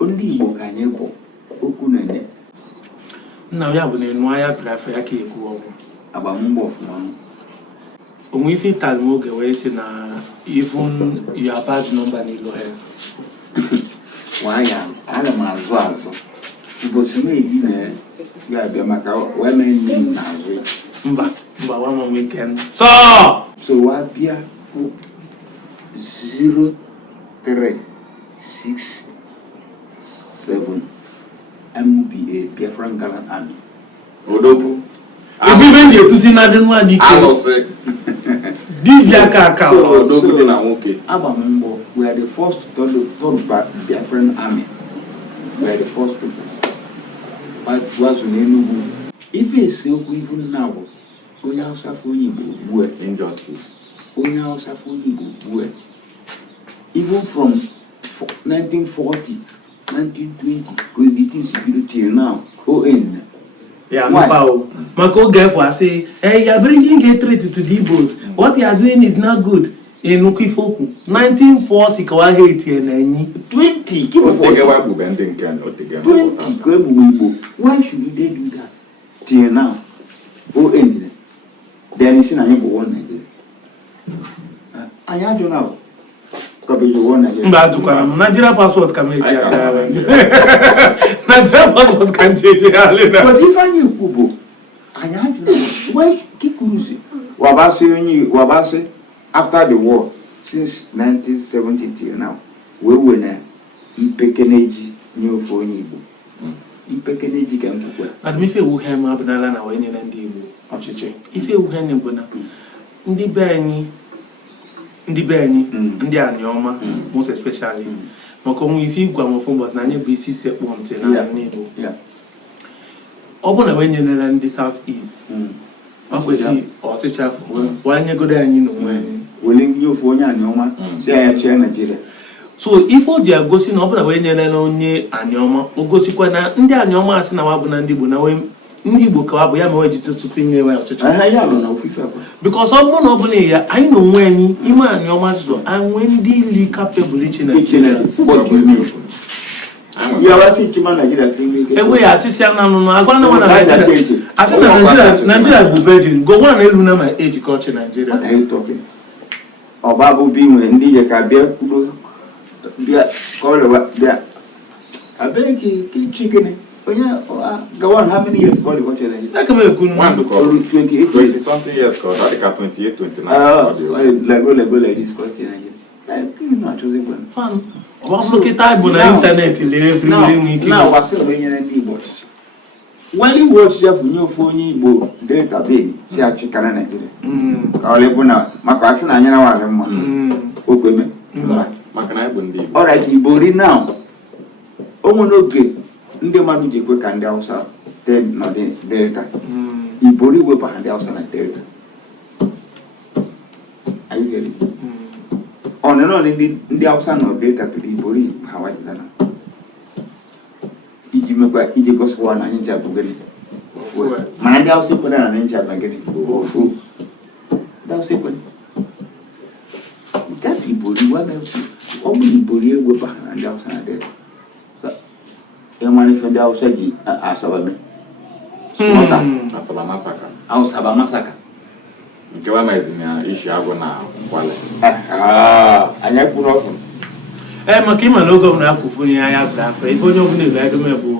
Only Igbo can Igbo. Okunene. Now ya bụ na enu anya Biafra ya ka ekwu ọgwụ. Abamumbo of man. Onwe ife tell me oge wee sị na even your bad number n'ilo ha. Waya, ana m azụ azụ. Ụbọchị m eji na ya abịa maka wee mee nne m n'azụ. Mba wa m weekend. So wa bịa 0367 MBA Biafran Gallant Army. Odobu. Ebibe ndị etuzi na dị nwa dike. Alọsị. Dibia aka. Odobu dị na nwoke. Abamumbo, we are the first to Biafran Army. We are the first people. But was in Enugu. If it's so even now, onye Hausa for Igbo were Injustice. Onye Hausa for Igbo were. Even from 1940, 1920, because the things you do till now, ON. Yeah, no. Mako Gefo, I say, hey, you're bringing hatred to the Igbos. What you are doing is not good. In Nukifoku, 1940, Kawa hate here, 20. Keep on 20. Why should they do that? Till now, ON. There is an Igbo one Nigeria. I don't know. Nigeria passport can make Nigeria passport can change it. But if I knew Kubo, I don't know. Why keep cruising? Wabase, after the war, since 1970 till now, we were in Ipekeneji, new for Igbo. Ipekeneji can do well. But if you have Abdallah now, any and Igbo, if you have Nebuna, Ndi Benin, ndị Anioma, most especially. Maka onwe ife igwa mofo mbọs na anyị bụ isi sekpụ ntị na n'Igbo. Ọ bụ na wenye nere ndị South East. Ọ kwesị ọchịchị afọ wanyegodo anyị n'onwe anyị. Wele nye ofu onye Anioma si anyị chee Nigeria. So ife o ji agosi na ọ bụ na wenye nere onye Anioma, o gosikwa na ndị Anioma asị na wabụ na ndị Igbo na ndị Igbo ka wabụ ya ma weji tupu inye we ọchịchị. Ya nọ na ofufe akwa. Because ọ bụrụ na ọ bụla ya anyị na onwe anyị ime Anioma zụrụ anyị ndị ili capable ichi Nigeria. Ya wasi ichima Nigeria klinik. Ewe ya atịsị ya na nụnụ agwa na Nigeria. Asị na Nigeria bụ virgin. Go one elu na my age culture Nigeria. What are you talking? Ọba bụ bi nwere ndị je ka bịa kwudo bịa kọlewa bịa. Abịa ka chikene. Go on, how many years called what you're like? That can be a good one because 28 20 something years called that can 28, 29. Like this question. Like you know choosing one. Fun. Look at that on the internet now what's the way in Igbo? When you watch your new phone Igbo data big, see a chicken and Nigeria. Alebuna, Macasan and Yanawama. Okay, Macanabundi. All right, Igbo now. Omonoke. Ndị mmadụ ji ekwe ka ndị Hausa na Delta. Ibori wepụ ha ndị Hausa na Delta. Are you getting it? Ọnụnọ ndị Hausa na Delta pụrụ Ibori ha wajida na. Iji mekwa iji gosikwa na anyị ncha bụ gịnị? Mana ndị Hausa kwere na anyị ncha bụ gịnị? Ofu. Ndị Hausa kwere. That Ibori ọ bụ Ibori ewepụ ha na ndị Hausa na Delta. Emani fende Hausa ji Asabame. Asaba Masaka. Nke wa mezimia ishi agụ na Kwale. Anya kwuru ọkụ. Maka ịma na oge ọbụla akwụfu onye ya Biafra, ife onye ọbụla ebe edome bụ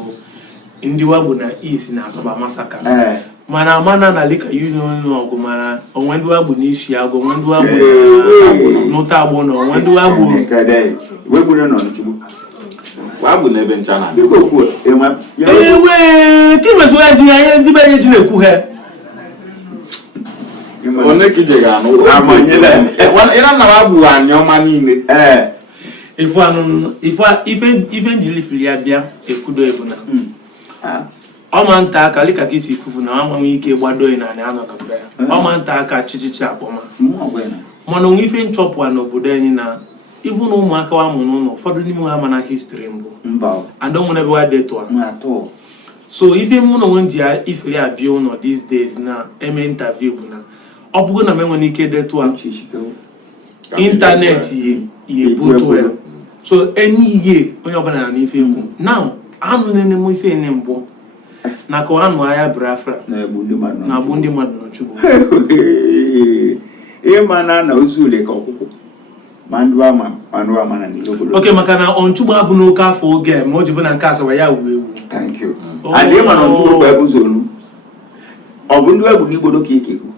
ndị wagbu na East na Asaba Masaka. Mana amana na lika union ọgụ mana onwe ndị wagbu na ishi agụ, onwe ndị wagbu n'ụta agbụ na onwe ndị wagbu. Wegburu nọ n'Ichigbo. Wabu n'ebe ncha na Igbo kwuo enwe kimeso ya ji anyị ndị be anyị ji na-ekwu ha one kije ga anụ amanyele ịra na wabu Anioma niile ife njili fili ya bịa ekudo ebuna ọma nta aka lika ka isi kufu na nwa ike gbado na anị anọ na mbe ya ọma nta aka chichichi akpọma mana onwe ife nchọpụ n'obodo anyị na even ụmụaka wa mụ n'ụlọ ụfọdụ n'ime ha mana history mbụ adọnwere ebe wa detu so ife mụ na onwe ji ifere abịa ụlọ these days na eme interview bụ na ọ bụgo na m enwere ike detu a ịntanetị ya ebutu ya So any year when you're gonna if you now I'm in any if you na ko anu aya Biafra na bundi mad no chubu e mana na usule ka okuko manduwa ma na nilogo. Okay, makana on chubu abu no ka for game mo jibu na nka asa wa ya wu. Thank you. Ade mana on chubu ba ebu zonu obundu abu ni bodo keke ku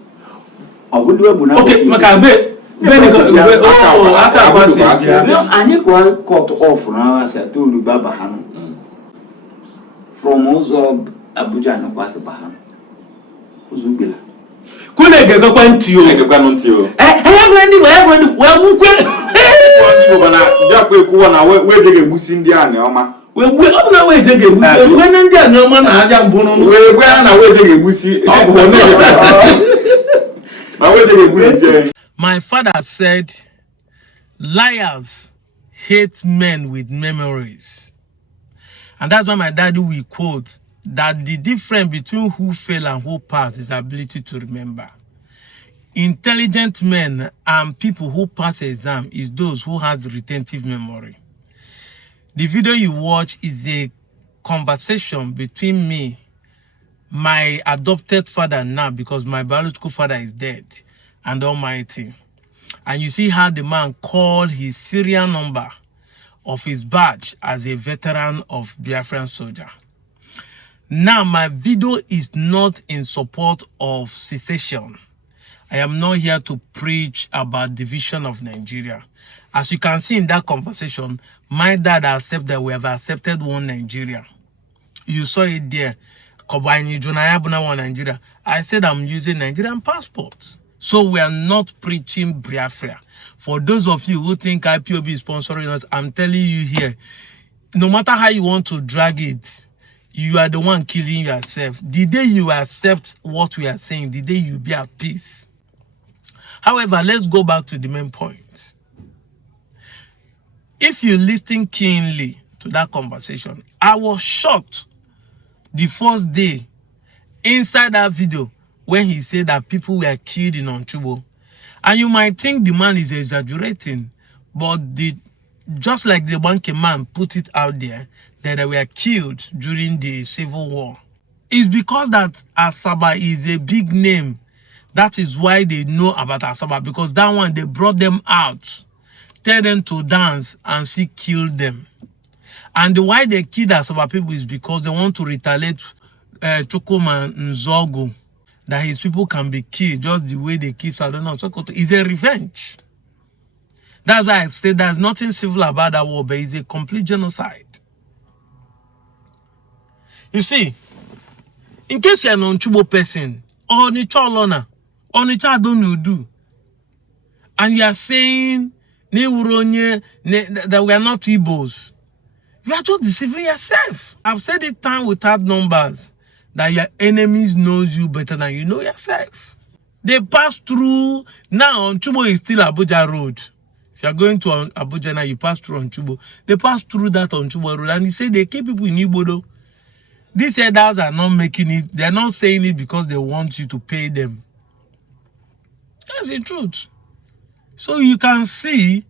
obundu abu na. Okay, makabe aka kwasi anyị kwa cut off na asa to lu baba hanu from ụzọ Abuja na kwasi bahanu uzubila kule gege kwa ntio Ndị bana jakwa ekuwa na weje ga-egbusi ndị a ọma. Wewe ọ na weje ga-egbusi we ndị a ọma na aja mbụ no. Wewe na weje ga-egbusi ọ bụ na weje ga-egbusi. My father said, liars hate men with memories. And that's why my daddy will quote that the difference between who fail and who pass is ability to remember. Intelligent men and people who pass exam is those who has retentive memory. The video you watch is a conversation between me, my adopted father now, because my biological father is dead, and Almighty. And you see how the man called his serial number of his badge as a veteran of Biafran soldier. Now, my video is not in support of secession. I am not here to preach about division of Nigeria. As you can see in that conversation, my dad accepted that we have accepted one Nigeria. You saw it there. Nigeria. I said I'm using Nigerian passports. So we are not preaching Biafra. For those of you who think IPOB is sponsoring us, I'm telling you here, no matter how you want to drag it, you are the one killing yourself. The day you accept what we are saying, the day you be at peace. However, let's go back to the main point. If you listen keenly to that conversation, I was shocked the first day inside that video when he said that people were killed in Onchubo. And you might think the man is exaggerating, but just like the Banke man put it out there, that they were killed during the Civil War. It's because that Asaba is a big name. That is why they know about Asaba, because that one, they brought them out, tell them to dance, and see killed them. And why they killed Asaba people is because they want to retaliate Chukuma Nzogo, that his people can be killed just the way they kill Sadona Sokoto. It's a revenge. That's why I say there's nothing civil about that war, but it's a complete genocide. You see, in case you're an Onchubo person, Onicha don't do, and you are saying that we are not Igbos, you are just deceiving yourself. I've said it time without numbers, that your enemies knows you better than you know yourself. They pass through. Now Onchubo is still Abuja Road. If you are going to Abuja now, you pass through Onchubo. They pass through that Onchubo Road, and he said they keep people in Igbo. These elders are not making it. They are not saying it because they want you to pay them. That's the truth. So you can see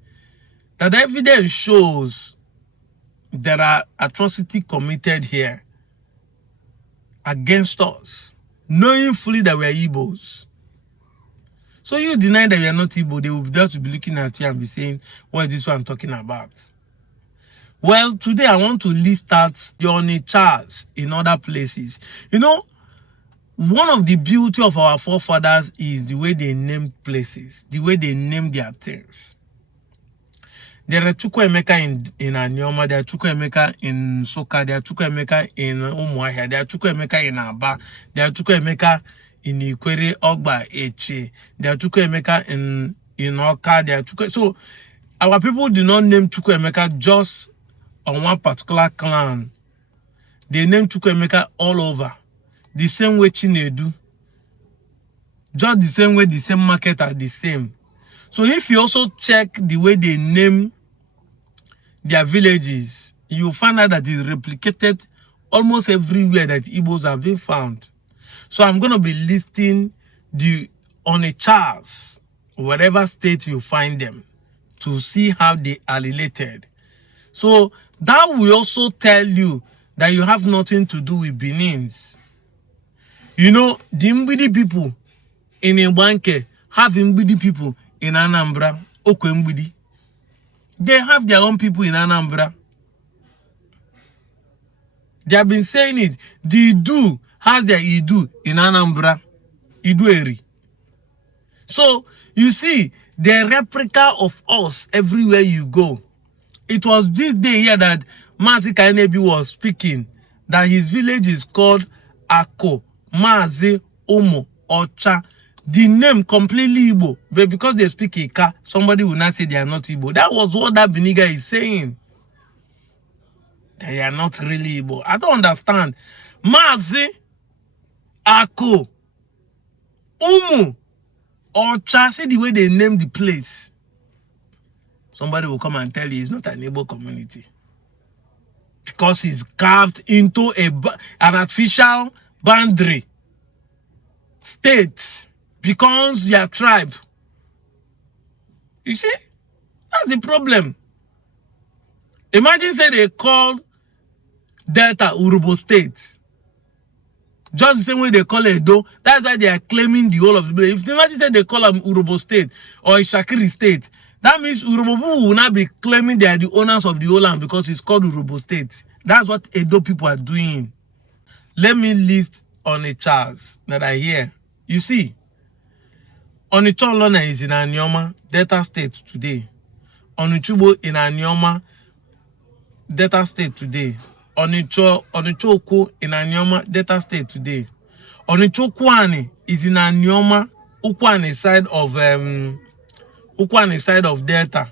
that the evidence shows there are atrocity committed here against us, knowing fully that we are Igbos. So you deny that we are not Igbo, they will just be looking at you and be saying, what is this one I'm talking about? Well, today I want to list out the Onichas in other places. You know, one of the beauty of our forefathers is the way they name places, the way they name their things. There are Chukwuemeka in Anyoma, there are Chukwuemeka in Soka, there are Chukwuemeka in Umuahia, there are Chukwuemeka in Aba, there are Chukwuemeka in Ikwere, Ogba, Eche, there are Chukwuemeka in Oka, there are Chukwuemeka. So our people do not name Chukwuemeka just on one particular clan. They name Chukwuemeka all over. The same way Chinedu. Just the same way the same market are the same. So if you also check the way they name their villages, you find out that it's replicated almost everywhere that Igbos have been found. So I'm going to be listing the Onichas, whatever state you find them, to see how they are related. So that will also tell you that you have nothing to do with Benins. You know, the Mbidi people in Ibanke have Mbidi people in Anambra, Okwe Mbidi. They have their own people in Anambra. They have been saying it. The Idu has their Idu in Anambra. Idueri. So, you see, the replica of us everywhere you go. It was this day here that Mazi Kainebi was speaking that his village is called Ako, Mazi, Omo, Ocha. The name completely Igbo, but because they speak Ika, somebody will not say they are not Igbo. That was what that vinegar is saying. They are not really Igbo. I don't understand. Mazi, Ako, Omo, Ocha, see the way they name the place. Somebody will come and tell you it's not an Igbo community. Because it's carved into an artificial boundary. State becomes your tribe. You see? That's the problem. Imagine say they call Delta Urubo State. Just the same way they call Edo. That's why they are claiming the whole of the place. If they imagine say they call them Urubo State or Ishakiri State, that means Urubo people will not be claiming they are the owners of the whole land because it's called Urubo State. That's what Edo people are doing. Let me list Onichas that I hear. You see, Onicha Lona is in Anioma, Delta State today. Onichubo in Anioma, Delta State today. Onicha Oko in Anioma, Delta State today. Onicha Ukwani is in Anioma, Ukwani side of Delta.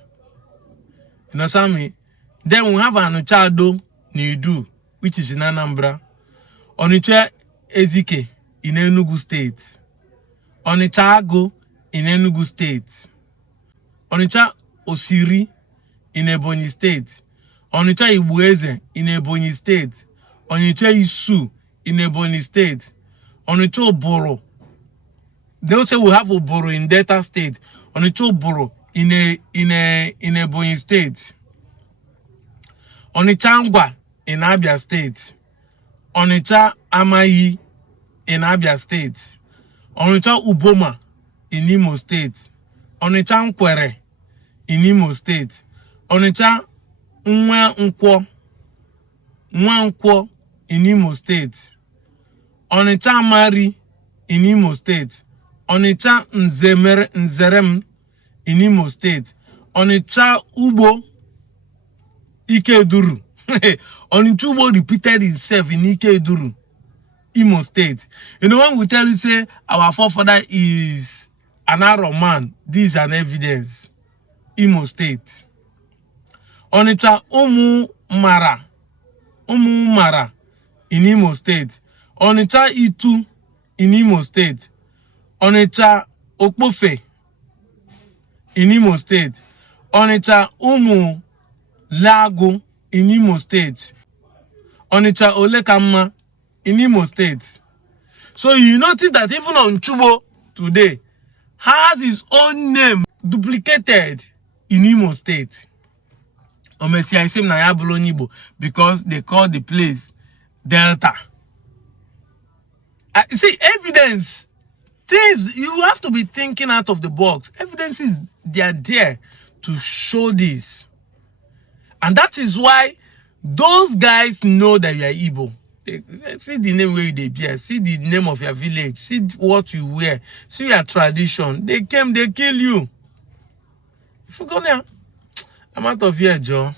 You know what I mean? Then we have Onicha Ado Nidu, which is in Anambra. Onicha Ezechime in Enugu State. Onicha Ago in Enugu State. Onicha Osiri in Ebonyi State. Onicha Ibueze in Ebonyi State. Onicha Isu in Ebonyi State. Onicha Oboro. They also will have Oboro in Delta State. Onicha Oboro in Ebonyi State. Onicha Ngwa in Abia State. Onicha Amayi in Abia State. Onicha Uboma in Imo State. Onicha Nkwere in Imo State. Onicha Nwankwo in Imo State. Onicha Amari in Imo State. Onicha Nzerem in Imo State. Onicha Ubo Ikeduru. Onicha Ubo repeated itself in Ikeduru, Imo State. You know, when we tell you, say, our forefather is an Arrow man, this is an evidence. Imo State. Onicha Umu Mara in Imo State. Onicha Itu in Imo State. Onicha Okpofe in Imo State. Onicha Umu Lago in Imo State. Onicha Olekama in Imo State. So you notice that even Onchubo today has his own name duplicated in Imo State. Omesi I say na Yabulo Igbo because they call the place Delta. See, evidence. Things you have to be thinking out of the box. Evidences, they are there to show this. And that is why those guys know that you are Igbo. See the name where they bear, see the name of your village, see what you wear, see your tradition. They came, they kill you. If you go there, I'm out of here, Joe.